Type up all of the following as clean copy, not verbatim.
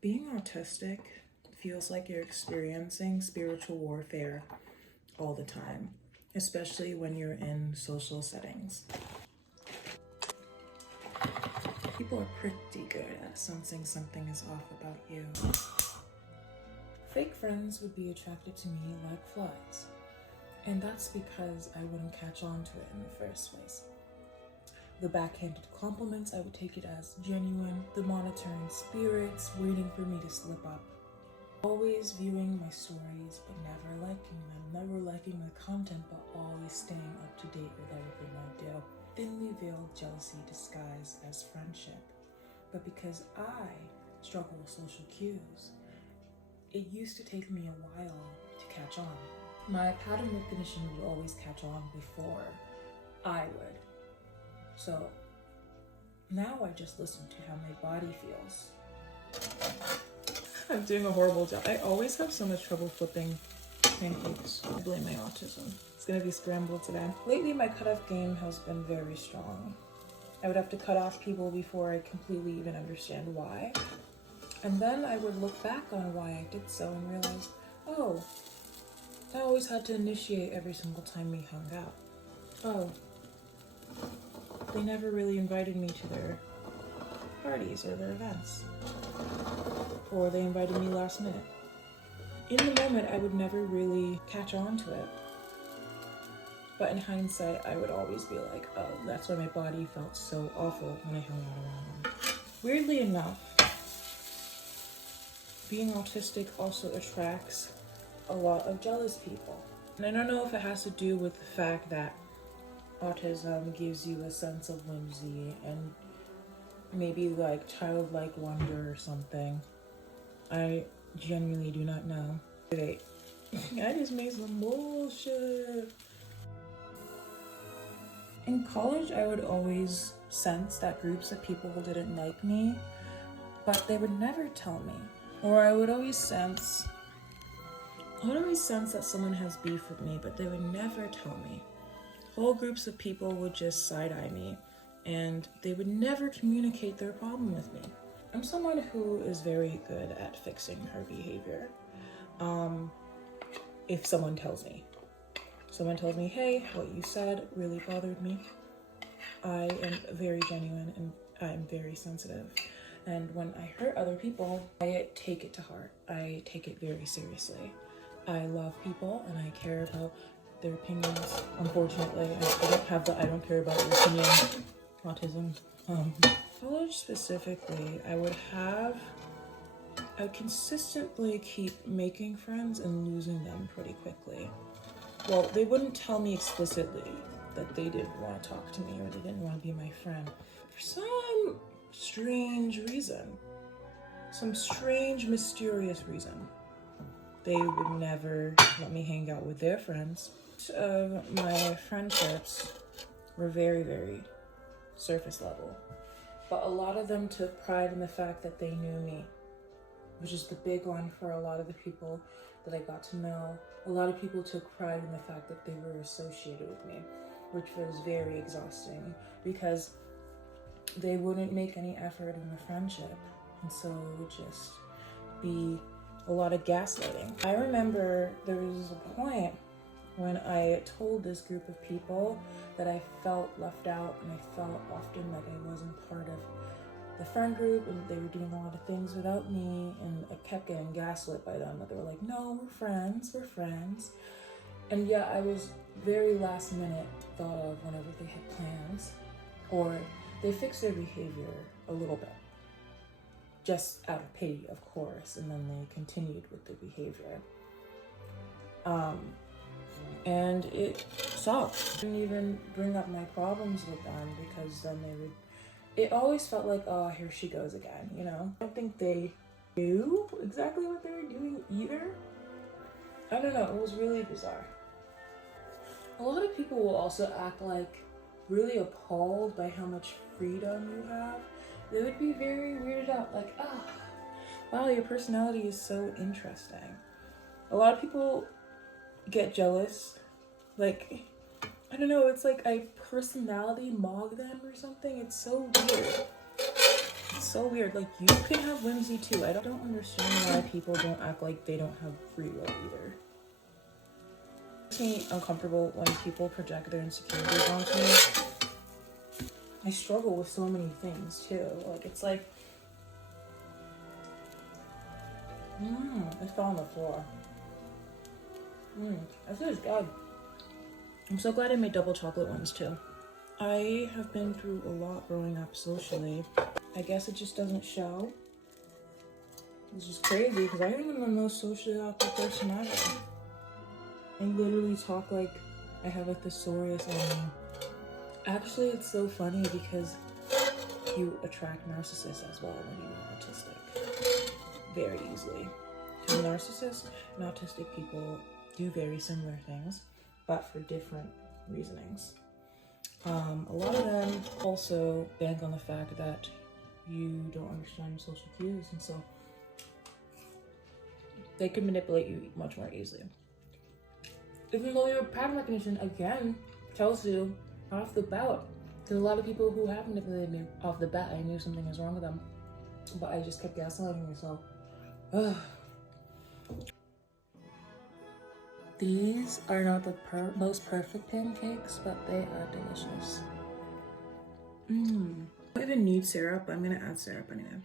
Being autistic feels like you're experiencing spiritual warfare all the time, especially when you're in social settings. People are pretty good at sensing something is off about you. Fake friends would be attracted to me like flies, and that's because I wouldn't catch on to it in the first place. The backhanded compliments, I would take it as genuine, the monitoring spirits waiting for me to slip up. Always viewing my stories, but never liking them, never liking the content, but always staying up to date with everything I do. Thinly veiled jealousy disguised as friendship. But because I struggle with social cues, it used to take me a while to catch on. My pattern recognition would always catch on before I would. So now I just listen to how my body feels. I'm doing a horrible job. I always have so much trouble flipping pancakes. I blame my autism. It's gonna be scrambled today. Lately, my cutoff game has been very strong. I would have to cut off people before I completely even understand why. And then I would look back on why I did so and realize, oh, I always had to initiate every single time we hung out. Oh, they never really invited me to their parties or their events. Or they invited me last minute. In the moment, I would never really catch on to it. But in hindsight, I would always be like, oh, that's why my body felt so awful when I hung out around them. Weirdly enough, being autistic also attracts a lot of jealous people. And I don't know if it has to do with the fact that autism gives you a sense of whimsy and maybe like childlike wonder or something. I genuinely do not know. Wait, I just made some bullshit. In college, I would always sense that groups of people didn't like me, but they would never tell me. Or I would always sense that someone has beef with me, but they would never tell me. Whole groups of people would just side-eye me, and they would never communicate their problem with me. I'm someone who is very good at fixing her behavior. If someone tells me, hey, what you said really bothered me, I am very genuine and I'm very sensitive. And when I hurt other people, I take it to heart. I take it very seriously. I love people and I care about their opinions. Unfortunately, I don't have the I don't care about your opinion autism. College specifically, I would consistently keep making friends and losing them pretty quickly. Well, they wouldn't tell me explicitly that they didn't want to talk to me or they didn't want to be my friend. For some strange reason, some strange, mysterious reason, they would never let me hang out with their friends. My friendships were very, very surface level. But a lot of them took pride in the fact that they knew me, which is the big one for a lot of the people that I got to know. A lot of people took pride in the fact that they were associated with me, which was very exhausting because they wouldn't make any effort in the friendship. And so it would just be a lot of gaslighting. I remember there was a point when I told this group of people that I felt left out and I felt often like I wasn't part of the friend group and they were doing a lot of things without me, and I kept getting gaslit by them. They were like, no, we're friends. And yeah, I was very last minute thought of whenever they had plans, or they fixed their behavior a little bit, just out of pity, of course, and then they continued with the behavior. And it sucked. I didn't even bring up my problems with them because then it always felt like, oh, here she goes again, you know? I don't think they knew exactly what they were doing either. I don't know, it was really bizarre. A lot of people will also act like really appalled by how much freedom you have. They would be very weirded out, like, oh, wow, your personality is so interesting. A lot of people get jealous, like, I don't know, it's like I personality mog them or something. It's so weird. It's so weird. Like, you can have whimsy too. I don't understand why people don't act like they don't have free will either. It makes me uncomfortable when people project their insecurities onto me. I struggle with so many things too. Like, it's like, it fell on the floor. This is good. I'm so glad I made double chocolate ones too. I have been through a lot growing up socially. I guess it just doesn't show. It's just crazy because I am the most socially awkward person ever. I literally talk like I have a thesaurus on me. Actually, it's so funny because you attract narcissists as well when you're autistic. Very easily. And narcissists and autistic people do very similar things, but for different reasonings. A lot of them also bank on the fact that you don't understand social cues, and so they can manipulate you much more easily. Even though your pattern recognition again tells you off the bat. There's a lot of people who have manipulated me off the bat. I knew something was wrong with them, but I just kept gaslighting myself. Ugh. These are not the most perfect pancakes, but they are delicious. I don't even need syrup. I'm gonna add syrup anyway.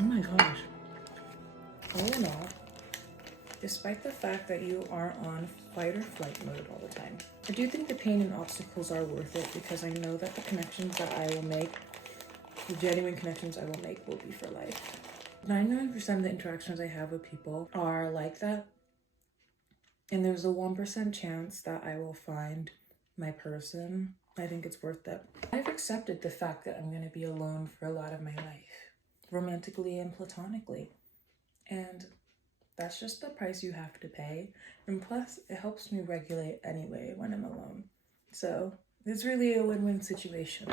Oh my gosh. All in all, despite the fact that you are on fight or flight mode all the time, I do think the pain and obstacles are worth it because I know that the connections that I will make, the genuine connections I will make, will be for life. 99% of the interactions I have with people are like that. And there's a 1% chance that I will find my person. I think it's worth it. I've accepted the fact that I'm going to be alone for a lot of my life, romantically and platonically. And that's just the price you have to pay. And plus, it helps me regulate anyway when I'm alone. So it's really a win-win situation.